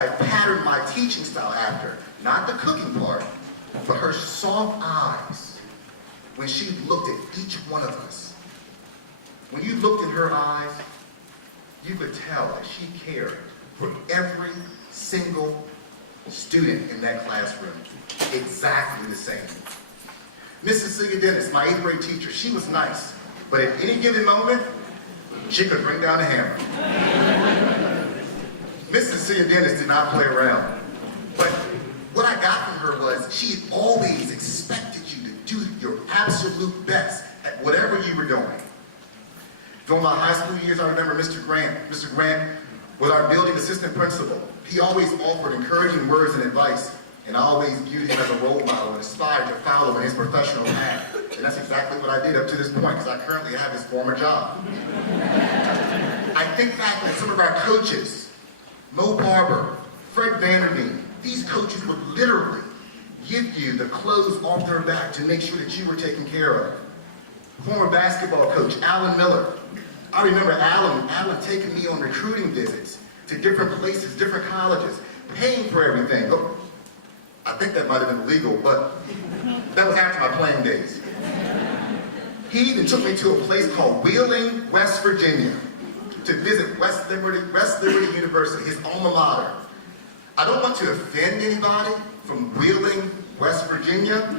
I patterned my teaching style after, not the cooking part, but her soft eyes when she looked at each one of us. When you looked in her eyes, you could tell that she cared for every single student in that classroom exactly the same. Mrs. Cecilia Dennis, my 8th grade teacher, she was nice, but at any given moment, she could bring down a hammer. Mrs. Cecilia Dennis did not play around, but what I got from her was she always expected you to do your absolute best at whatever you were doing. During my high school years, I remember Mr. Grant. Mr. Grant was our building assistant principal. He always offered encouraging words and advice, and I always viewed him as a role model and aspired to follow in his professional path. And that's exactly what I did up to this point, because I currently have his former job. I think back on some of our coaches, Mo Barber, Fred Vanderbeek. These coaches would literally give you the clothes off their back to make sure that you were taken care of. Former basketball coach, Alan Miller. I remember Alan taking me on recruiting visits to different places, different colleges, paying for everything. Oh, I think that might have been illegal, but that was after my playing days. He even took me to a place called Wheeling, West Virginia, to visit West Liberty University, his alma mater. I don't want to offend anybody from Wheeling, West Virginia.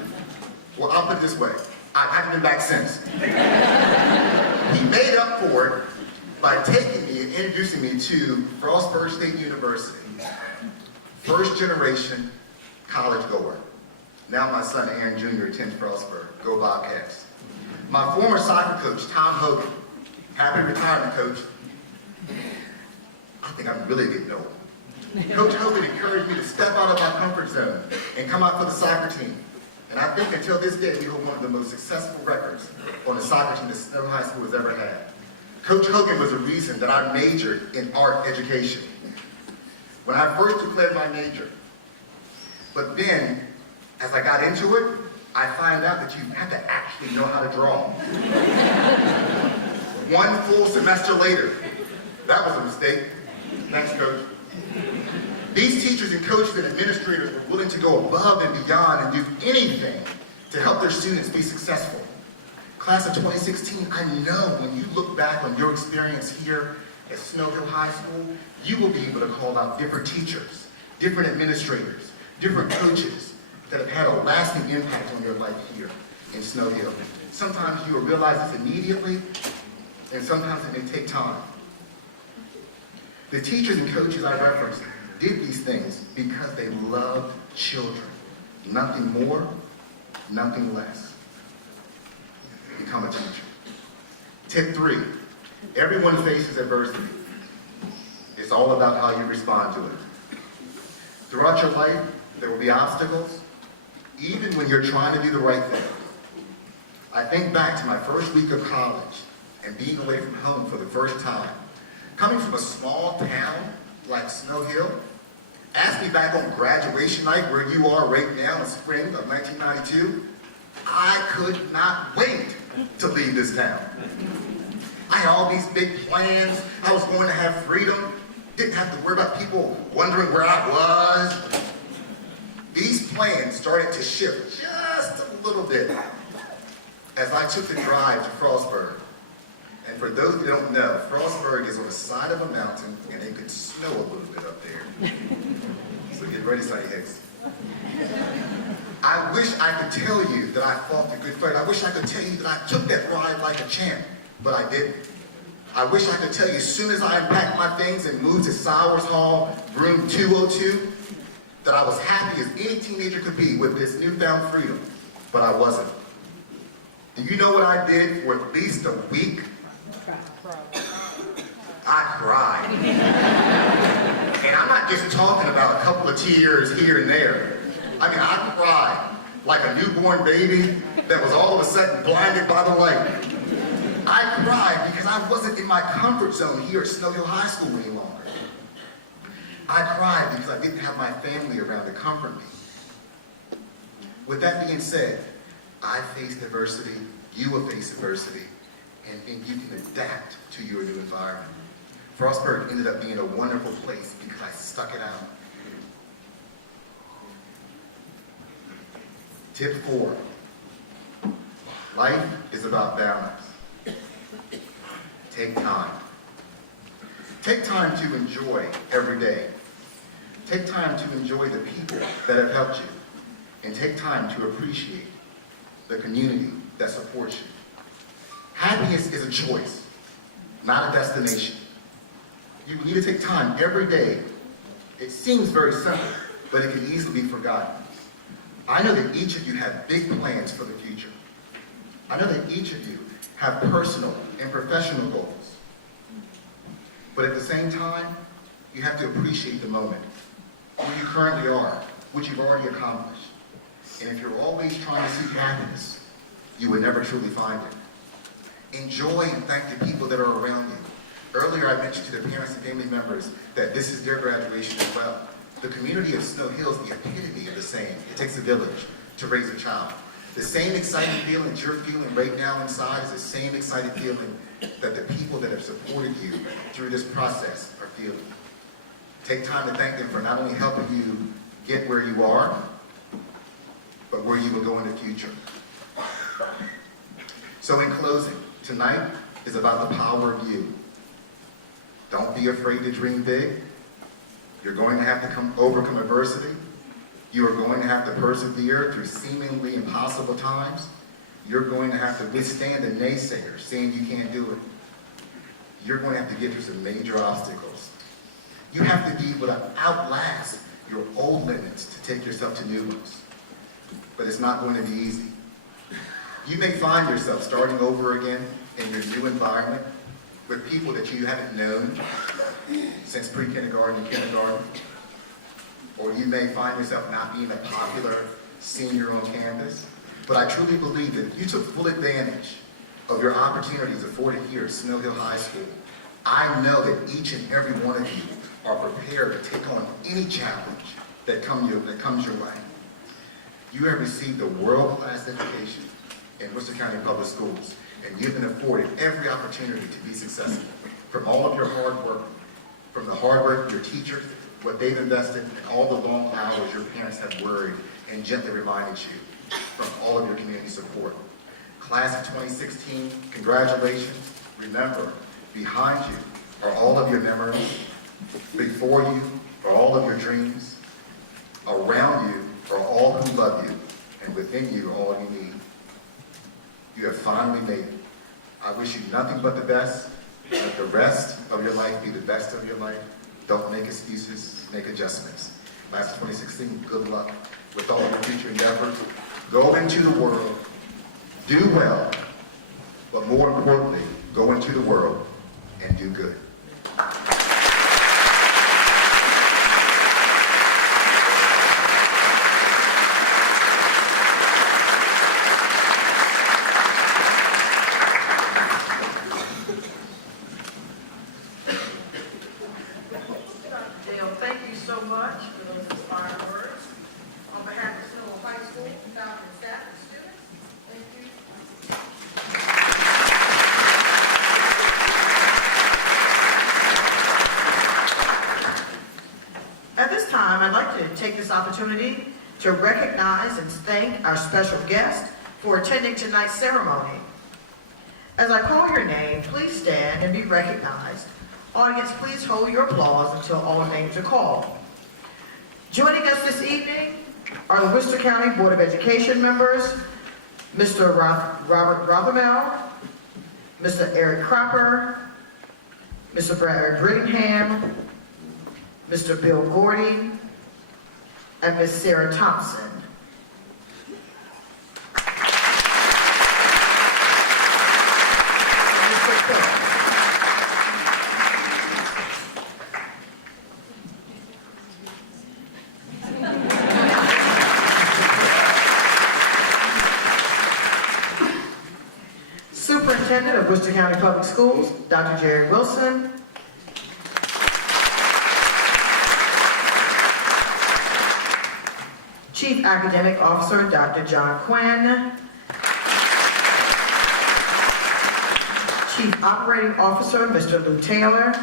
Well, I'll put it this way. I haven't been back since. He made up for it by taking me and introducing me to Frostburg State University. First generation college goer. Now my son Aaron Jr. attends Frostburg. Go Bobcats. My former soccer coach, Tom Hogan. Happy retirement, coach. I think I'm really getting old. Coach Hogan encouraged me to step out of my comfort zone and come out for the soccer team. And I think until this day, we hold one of the most successful records on the soccer team that Snow High School has ever had. Coach Hogan was the reason that I majored in art education when I first declared my major. But then, as I got into it, I found out that you have to actually know how to draw. One full semester later, that was a mistake. Thanks, Coach. These teachers and coaches and administrators were willing to go above and beyond and do anything to help their students be successful. Class of 2016, I know when you look back on your experience here at Snow Hill High School, you will be able to call out different teachers, different administrators, different coaches that have had a lasting impact on your life here in Snow Hill. Sometimes you will realize this immediately, and sometimes it may take time. The teachers and coaches I referenced did these things because they loved children. Nothing more, nothing less. Become a teacher. Tip 3, everyone faces adversity. It's all about how you respond to it. Throughout your life, there will be obstacles, even when you're trying to do the right thing. I think back to my first week of college and being away from home for the first time. Coming from a small town like Snow Hill, ask me back on graduation night where you are right now in spring of 1992, I could not wait to leave this town. I had all these big plans. I was going to have freedom. Didn't have to worry about people wondering where I was. These plans started to shift just a little bit as I took the drive to Frostburg. And for those who don't know, Frostburg is on the side of a mountain, and it could snow a little bit up there. So get ready, Sonny Hicks. I wish I could tell you that I fought the good fight. I wish I could tell you that I took that ride like a champ, but I didn't. I wish I could tell you as soon as I unpacked my things and moved to Sowers Hall, room 202, that I was happy as any teenager could be with this newfound freedom, but I wasn't. Do you know what I did for at least a week? I cried. And I'm not just talking about a couple of tears here and there. I mean, I cried like a newborn baby that was all of a sudden blinded by the light. I cried because I wasn't in my comfort zone here at Snow Hill High School any longer. I cried because I didn't have my family around to comfort me. With that being said, I faced adversity, you will face adversity, and then you can adapt to your new environment. Frostburg ended up being a wonderful place because I stuck it out. Tip 4, life is about balance. Take time. Take time to enjoy every day. Take time to enjoy the people that have helped you. And take time to appreciate the community that supports you. Happiness is a choice, not a destination. You need to take time every day. It seems very simple, but it can easily be forgotten. I know that each of you have big plans for the future. I know that each of you have personal and professional goals. But at the same time, you have to appreciate the moment, where you currently are, what you've already accomplished. And if you're always trying to seek happiness, you will never truly find it. Enjoy and thank the people that are around you. Earlier I mentioned to the parents and family members that this is their graduation as well. The community of Snow Hill is the epitome of the saying, it takes a village to raise a child. The same excited feelings you're feeling right now inside is the same excited feeling that the people that have supported you through this process are feeling. Take time to thank them for not only helping you get where you are, but where you will go in the future. So in closing, tonight is about the power of you. Don't be afraid to dream big. You're going to have to overcome adversity. You are going to have to persevere through seemingly impossible times. You're going to have to withstand the naysayers saying you can't do it. You're going to have to get through some major obstacles. You have to be able to outlast your old limits to take yourself to new ones. But it's not going to be easy. You may find yourself starting over again in your new environment with people that you haven't known since pre-kindergarten and kindergarten. Or you may find yourself not being a popular senior on campus. But I truly believe that if you took full advantage of your opportunities afforded here at Snow Hill High School, I know that each and every one of you are prepared to take on any challenge that comes your way. You have received a world-class education in Worcester County Public Schools, and you've been afforded every opportunity to be successful. From all of your hard work, from the hard work of your teachers, what they've invested, and all the long hours your parents have worried and gently reminded you, from all of your community support. Class of 2016, congratulations. Remember, behind you are all of your memories. Before you are all of your dreams. Around you are all who love you, and within you are all you need. You have finally made it. I wish you nothing but the best. Let the rest of your life be the best of your life. Don't make excuses, make adjustments. Class of 2016, good luck with all of your future endeavors. Go into the world, do well, but more importantly, go into the world and do good. Opportunity to recognize and thank our special guest for attending tonight's ceremony. As I call your name, please stand and be recognized. Audience, please hold your applause until all names are called. Joining us this evening are the Worcester County Board of Education members, Mr. Robert Rothermel, Mr. Eric Cropper, Mr. Brad Brittingham, Mr. Bill Gordy, and Ms. Sarah Thompson. Superintendent of Worcester County Public Schools, Dr. Jerry Wilson. Chief Academic Officer, Dr. John Quinn. Chief Operating Officer, Mr. Lou Taylor.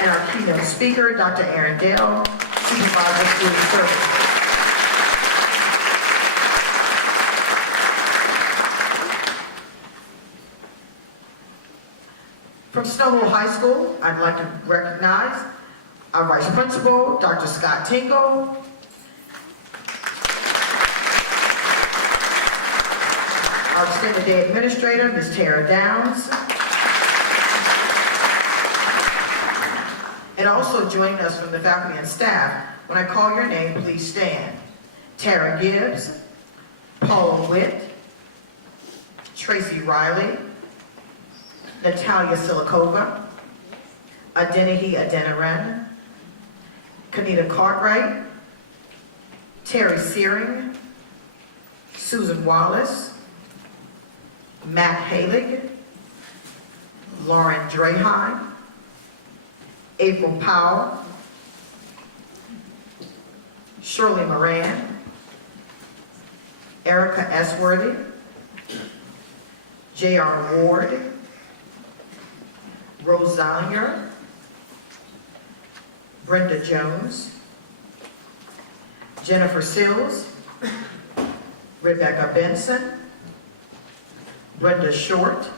And our keynote speaker, Dr. Aaron Dale, Supervisor of Student Services. From Snow Hole High School, I'd like to recognize our Vice Principal, Dr. Scott Tingle, our Extended Day Administrator, Ms. Tara Downs, and also joining us from the faculty and staff. When I call your name, please stand. Tara Gibbs, Paula Witt, Tracy Riley, Natalia Silikova, Adeniyi Adeniran, Kanita Cartwright, Terry Searing, Susan Wallace, Matt Halig, Lauren Draheim, April Powell, Shirley Moran, Erica S. Worthy, J.R. Ward, Rose Zollinger, Brenda Jones, Jennifer Sills, Rebecca Benson, Brenda Short,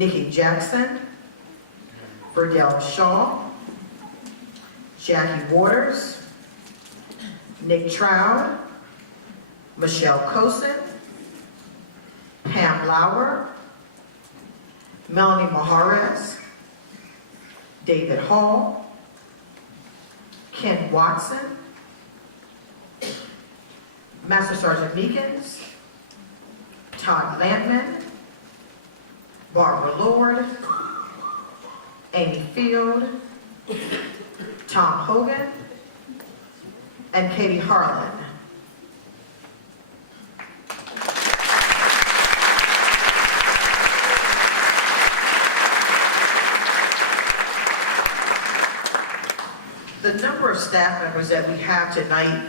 Nikki Jackson, Verdell Shaw, Jackie Waters, Nick Trout, Michelle Cosin, Pam Lauer, Melanie Mahares, David Hall, Ken Watson, Master Sergeant Meekins, Todd Lampman, Barbara Lord, Amy Field, Tom Hogan, and Katie Harlan. The number of staff members that we have tonight,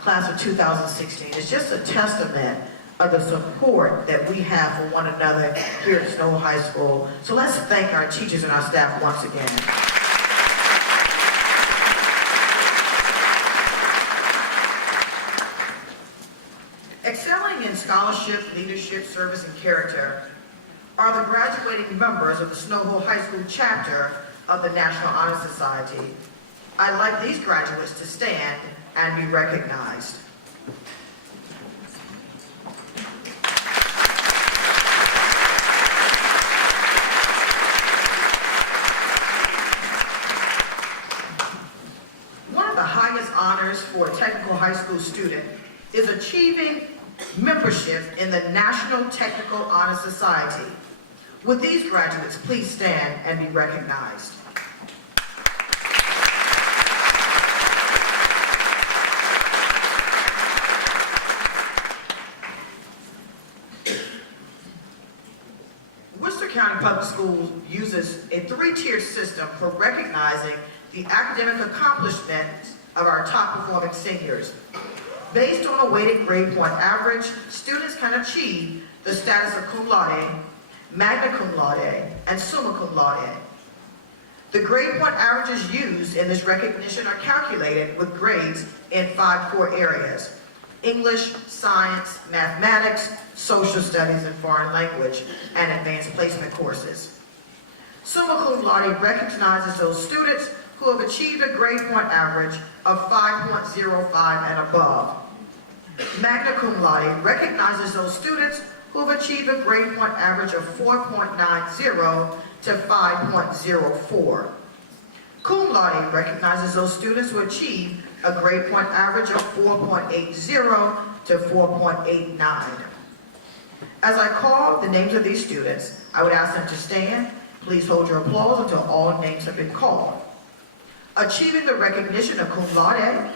class of 2016, is just a testament of the support that we have for one another here at Snow High School. So let's thank our teachers and our staff once again. Excelling in scholarship, leadership, service, and character are the graduating members of the Snow Hole High School chapter of the National Honor Society. I'd like these graduates to stand and be recognized. One of the highest honors for a technical high school student is achieving membership in the National Technical Honor Society. Would these graduates please stand and be recognized? Worcester County Public Schools uses a three-tier system for recognizing the academic accomplishments of our top-performing seniors. Based on a weighted grade point average, students can achieve the status of cum laude, magna cum laude, and summa cum laude. The grade point averages used in this recognition are calculated with grades in 5 core areas: English, science, mathematics, social studies, and foreign language, and advanced placement courses. Summa cum laude recognizes those students who have achieved a grade point average of 5.05 and above. Magna cum laude recognizes those students who have achieved a grade point average of 4.90 to 5.04. Cum laude recognizes those students who achieve a grade point average of 4.80 to 4.89. As I call the names of these students, I would ask them to stand. Please hold your applause until all names have been called. Achieving the recognition of cum laude,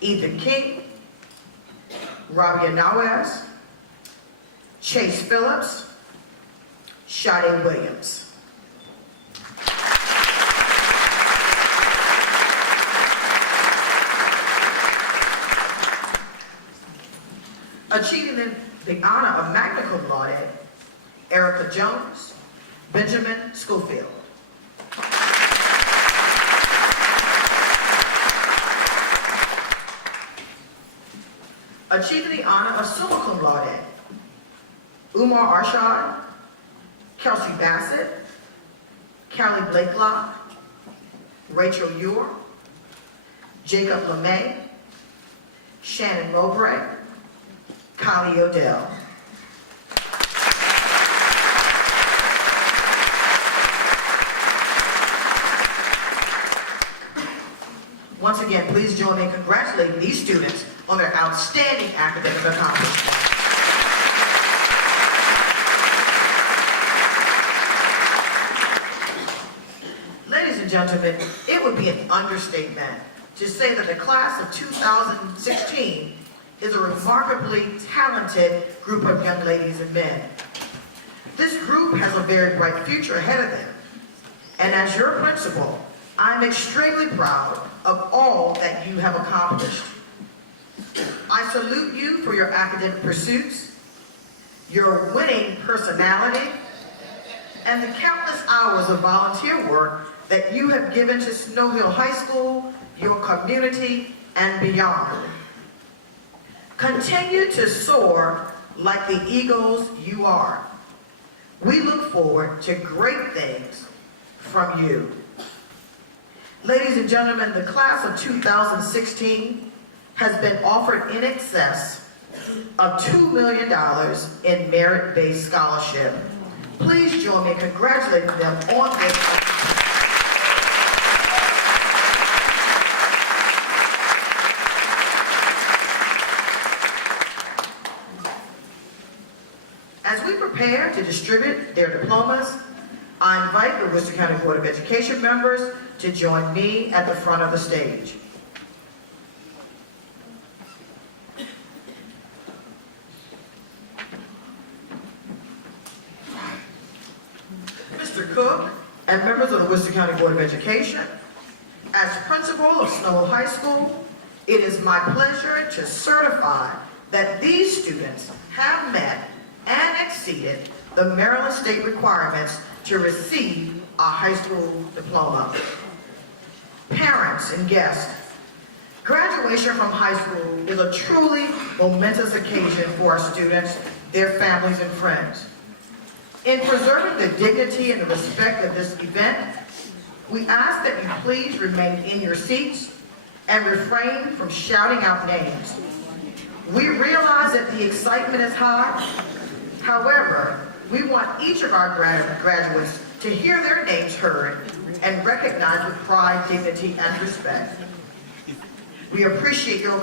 Ethan King, Rabia Nawaz, Chase Phillips, Shade Williams. Achieving the honor of magna cum laude, Erica Jones, Benjamin Schofield. Achieving the honor of summa cum laude, Umar Arshad, Kelsey Bassett, Callie Blakelock, Rachel Ewer, Jacob LeMay, Shannon Mowbray, Connie Odell. Once again, please join me in congratulating these students on their outstanding academic accomplishments. Ladies and gentlemen, it would be an understatement to say that the class of 2016 is a remarkably talented group of young ladies and men. This group has a very bright future ahead of them, and as your principal, I'm extremely proud of all that you have accomplished. I salute you for your academic pursuits, your winning personality, and the countless hours of volunteer work that you have given to Snow Hill High School, your community, and beyond. Continue to soar like the eagles you are. We look forward to great things from you. Ladies and gentlemen, the class of 2016 has been offered in excess of $2 million in merit-based scholarship. Please join me in congratulating them on this. As we prepare to distribute their diplomas, I invite the Worcester County Board of Education members to join me at the front of the stage. Mr. Cook and members of the Worcester County Board of Education, as principal of Snow Hill High School, it is my pleasure to certify that these students have met and exceeded the Maryland state requirements to receive a high school diploma. Parents and guests, graduation from high school is a truly momentous occasion for our students, their families, and friends. In preserving the dignity and the respect of this event, we ask that you please remain in your seats and refrain from shouting out names. We realize that the excitement is high. However, we want each of our graduates to hear their names heard and recognized with pride, dignity, and respect. We appreciate your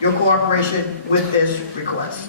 cooperation with this request.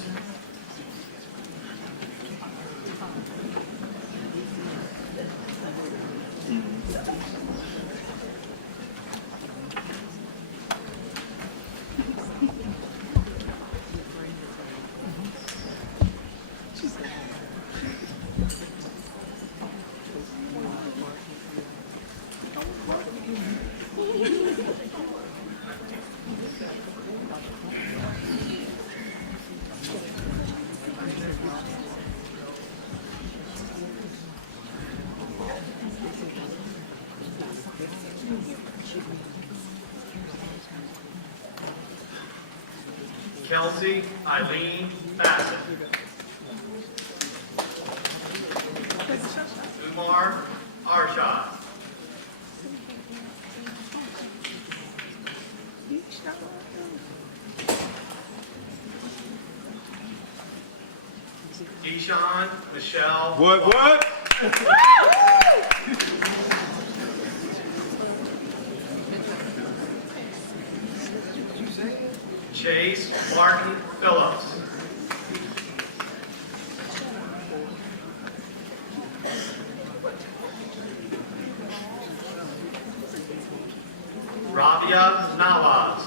Kelsey Eileen Bassett. Umar Arshad. Deshawn Michelle. What? Chase Martin Phillips. Rabia Nawaz.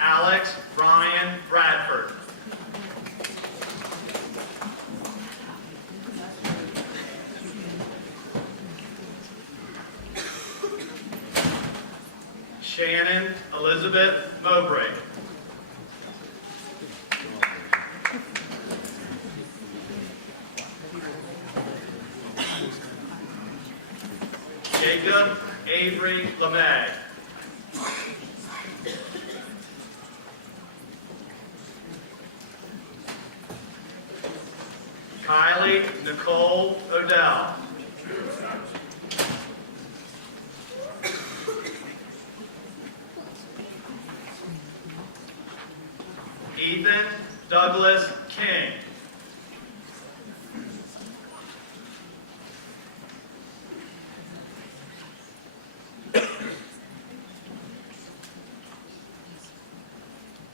Alex Ryan Bradford. Shannon Elizabeth Mowbray. Jacob Avery LeMay. Carrie Nicole Odell. Ethan Douglas King.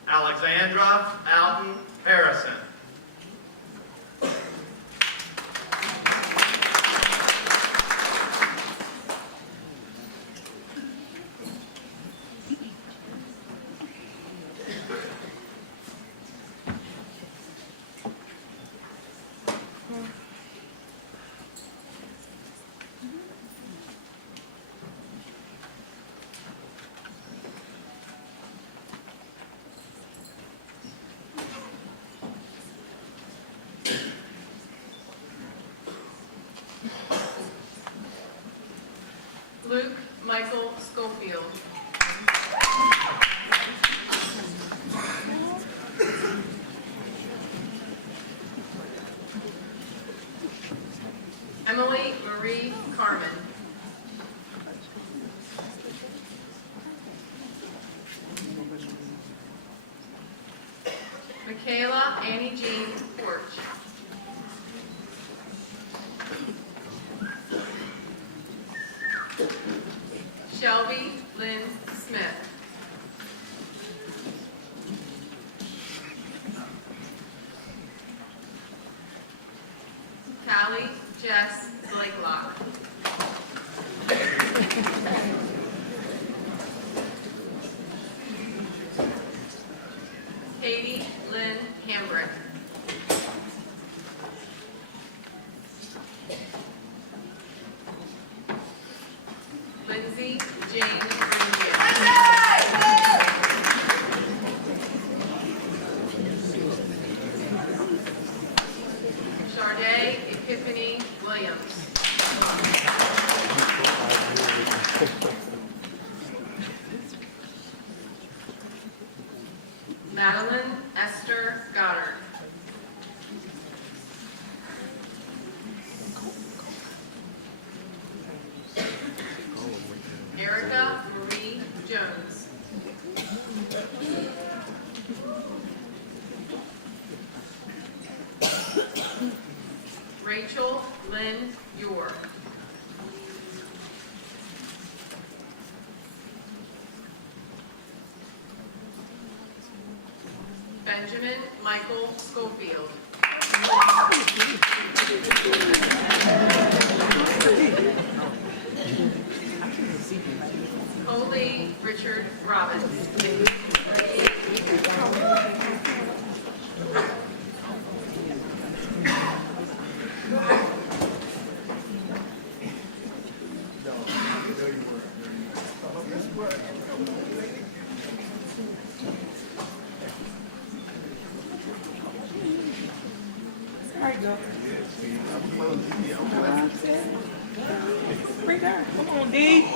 Alexandra Alton Harrison. Luke Michael Schofield. Emily Marie Carmen. Michaela Annie Jean Porch. Shelby Lynn Smith. Callie Jess Blakelock. Katie Lynn Hambrick. Lindsay Jane Ringier. Sharday Epiphany Williams. Madeline Esther Goddard. Erica Marie Jones. Rachel Lynn Yor. Benjamin Michael Schofield. Coley Richard Robbins. Right there. Come on, D.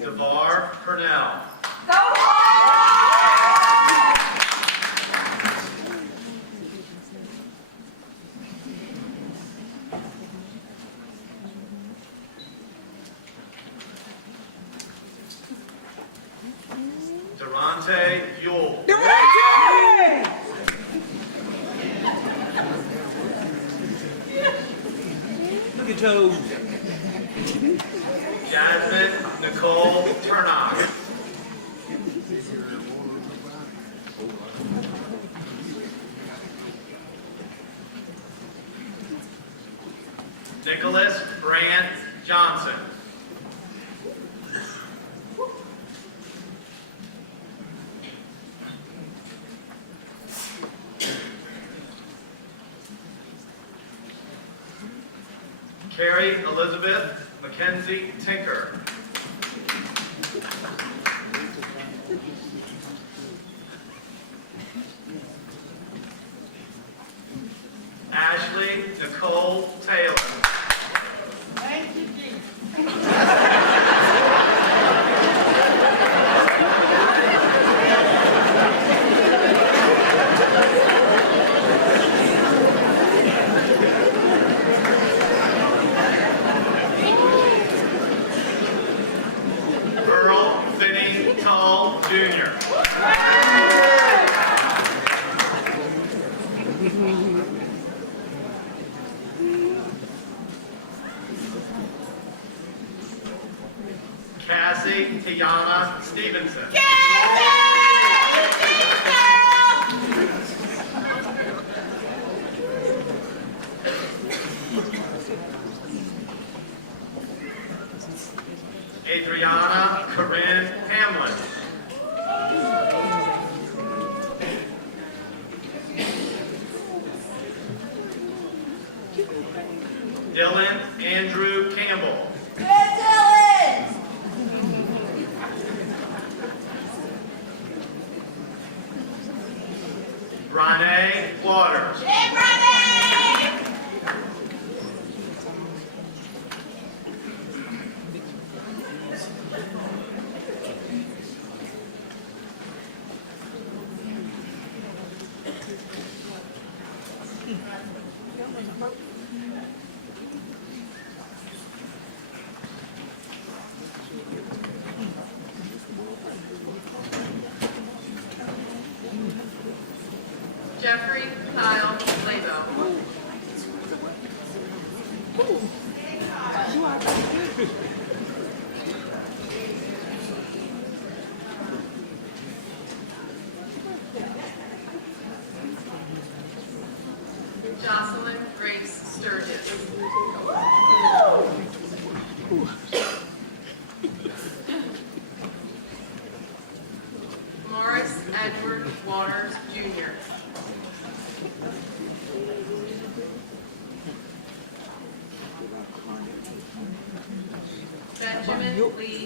DeVar Purnell. Durante Yule. Look at Toad. Jasmine Nicole Turnock. Nicholas Brant Johnson. Carrie Elizabeth Mackenzie Tinker. Nicole Taylor. Earl Finney Tull, Jr. Cassie Tiana Stevenson. Adriana Corinne Hamlin. Dylan Andrew Campbell. Renee Waters. Jeffrey Kyle Labo. Jocelyn Grace Sturgis. Morris Edward Waters, Jr. Benjamin Lee